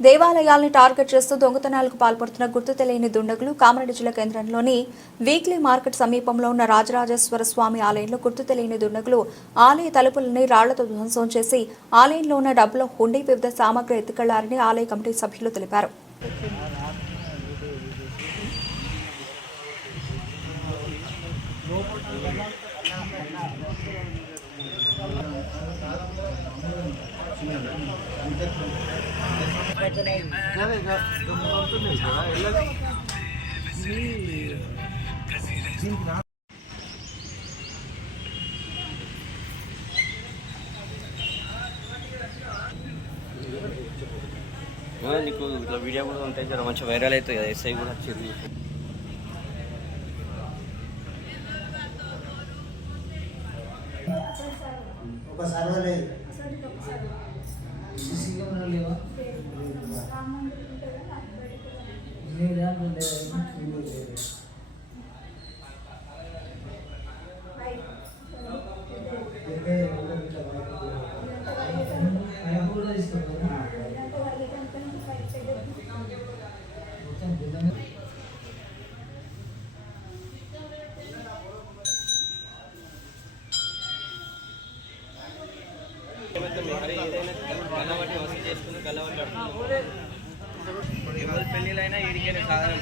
దేవాలయాల్ని target చేస్తూ దొంగతనాలకు పాల్పడుతున్న గుర్తు తెలియని దుండగులు కామారెడ్డి జిల్లా కేంద్రంలోని వీక్లీ మార్కెట్ సమీపంలో ఉన్న రాజరాజేశ్వర స్వామి ఆలయంలో గుర్తు తెలియని దుండగులు ఆలయ తలుపులని రాళ్లతో ధ్వంసం చేసి ఆలయంలో ఉన్న డబ్బుల హుండీ వివిధ సామగ్రి ఎత్తుకెళ్లారని ఆలయ కమిటీ సభ్యులు తెలిపారు. నీకు ఇట్లా వీడియో కూడా ఉంటాయి జర మంచిగా వైరల్ అవుతాయి కదా. ఎస్ఐ కూడా వచ్చేది ఒక సర్వే లేదు. ఎవరి పెళ్ళిళ్ళైనా ఏడికైనా సాధారణ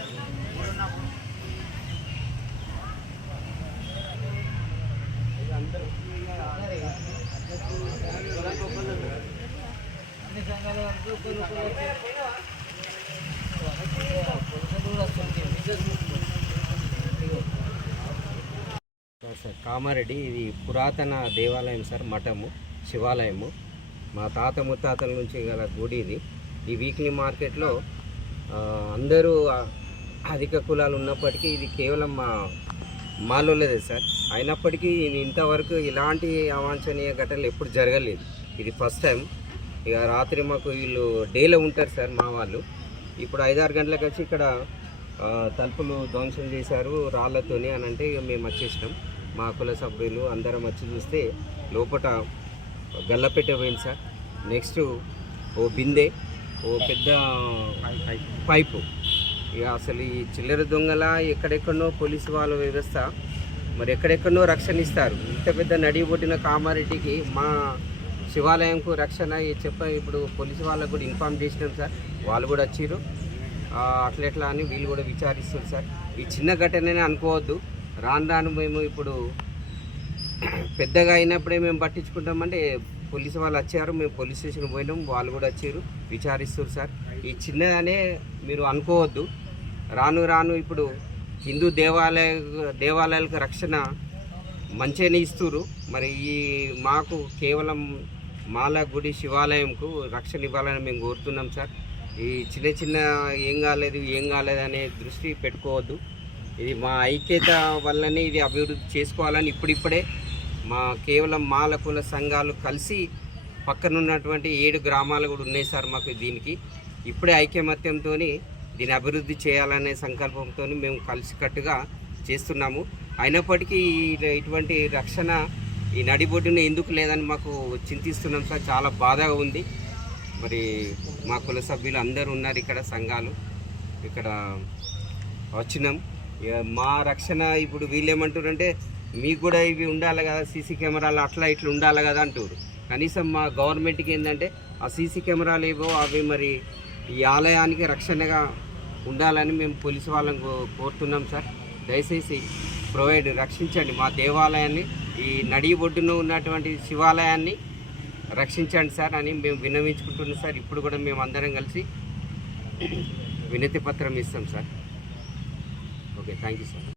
సార్ కామారెడ్డి ఇది పురాతన దేవాలయం సార్, మఠము, శివాలయము. మా తాత ముత్తాతల నుంచి గల గుడి ఇది. ఈ వీక్లీ మార్కెట్లో అందరూ అధిక కులాలు ఉన్నప్పటికీ ఇది కేవలం మాలోలేదే సార్. అయినప్పటికీ ఇంతవరకు ఇలాంటి అవాంఛనీయ ఘటనలు ఎప్పుడు జరగలేదు. ఇది ఫస్ట్ టైం. ఇక రాత్రి మాకు వీళ్ళు డేలో ఉంటారు సార్ మా వాళ్ళు. ఇప్పుడు 5-6 గంటలకు వచ్చి ఇక్కడ తలుపులు ధ్వంసం చేశారు రాళ్లతోని అని అంటే ఇక మేము వచ్చేసినాం. మా కుల సభ్యులు అందరం వచ్చి చూస్తే లోపల గల్లపెట్టె పోయింది సార్. నెక్స్ట్ ఓ బిందె, ఓ పెద్ద పైపు. ఇక అసలు ఈ చిల్లర దొంగల ఎక్కడెక్కడనో పోలీసు వాళ్ళ వ్యవస్థ మరి ఎక్కడెక్కడనో రక్షణ ఇస్తారు. ఇంత పెద్ద నడిబొట్టిన కామారెడ్డికి మా శివాలయంకు రక్షణ ఇప్పుడు పోలీసు వాళ్ళకు కూడా ఇన్ఫార్మ్ చేసినాం సార్. వాళ్ళు కూడా వచ్చిర్రు. అట్లెట్లా అని వీళ్ళు కూడా విచారిస్తారు సార్. ఈ చిన్న ఘటననే అనుకోవద్దు. రాను మేము ఇప్పుడు పెద్దగా అయినప్పుడే మేము పట్టించుకుంటామంటే పోలీసు వాళ్ళు వచ్చారు, మేము పోలీస్ స్టేషన్ పోయినాం, వాళ్ళు కూడా వచ్చారు, విచారిస్తారు సార్. ఈ చిన్నదనే మీరు అనుకోవద్దు. రాను ఇప్పుడు హిందూ దేవాలయాలకు రక్షణ మంచిగానే ఇస్తున్నారు. మరి ఈ మాకు కేవలం మాల గుడి శివాలయంకు రక్షణ ఇవ్వాలని మేము కోరుతున్నాం సార్. ఈ చిన్న ఏం కాలేదనే దృష్టి పెట్టుకోవద్దు. ఇది మా ఐక్యత వల్లనే ఇది అభివృద్ధి చేసుకోవాలని ఇప్పుడిప్పుడే మా కేవలం మాల కుల సంఘాలు కలిసి పక్కనున్నటువంటి 7 గ్రామాలు కూడా ఉన్నాయి సార్ మాకు. దీనికి ఇప్పుడే ఐక్యమత్యంతో దీన్ని అభివృద్ధి చేయాలనే సంకల్పంతో మేము కలిసికట్టుగా చేస్తున్నాము. అయినప్పటికీ ఇటువంటి రక్షణ ఈ నడిబొడ్డున ఎందుకు లేదని మాకు చింతిస్తున్నాం సార్. చాలా బాధగా ఉంది. మరి మా కుల సభ్యులు అందరూ ఉన్నారు ఇక్కడ, సంఘాలు ఇక్కడ వచ్చినాం. మా రక్షణ ఇప్పుడు వీళ్ళు ఏమంటారంటే మీకు కూడా ఇవి ఉండాలి కదా, సీసీ కెమెరాలు అట్లా ఇట్లా ఉండాలి కదా అంటారు. కనీసం మా గవర్నమెంట్కి ఏంటంటే ఆ సీసీ కెమెరాలు ఏవో అవి మరి ఈ ఆలయానికి రక్షణగా ఉండాలని మేము పోలీసు వాళ్ళని కోరుతున్నాం సార్. దయచేసి రక్షించండి మా దేవాలయాన్ని, ఈ నడి ఒడ్డున ఉన్నటువంటి శివాలయాన్ని రక్షించండి సార్ అని మేము విన్నవించుకుంటున్నాం సార్. ఇప్పుడు కూడా మేము అందరం కలిసి వినతి పత్రం ఇస్తాం sir. Okay, thank you sir.